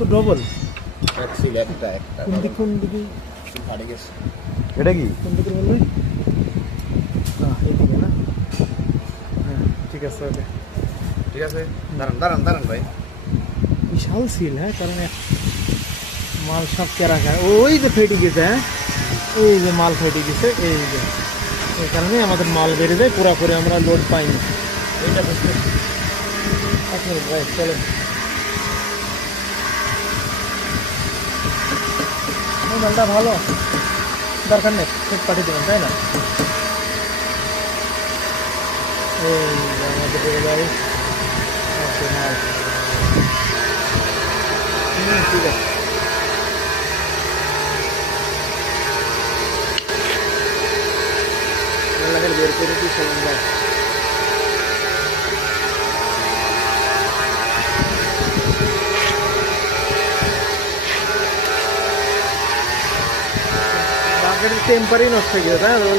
তো ডবল একটা একটা কোন দিক কোন দিকে? ফাটে গেছে। এটা কি? কোন দিকে বললি? হ্যাঁ এইদিকে না? হ্যাঁ ঠিক আছে ওকে। ঠিক আছে? দাঁড়ান দাঁড়ান দাঁড়ান ভাই। বিশাল সিল হ্যাঁ কারণ মাল সব কেরা খায়। ওই যে ফেটে গেছে হ্যাঁ? এই যে মাল ফেটে গেছে এই যে। এই কারণে আমাদের মাল বেড়ে যায় পুরোপুরি আমরা লোড পাইনি। এইটা বুঝতে এক মিনিট ভাই চলেন। মালটা ভালো। দরকার নেই ঠিক পাঠিয়ে দেবেন তাই না? ওকে মাল হুম, ঠিক আছে। বের করে দিই চলুন যাই বাকেটের টেম্পারই নষ্ট হয়ে গেছে তাই না রোল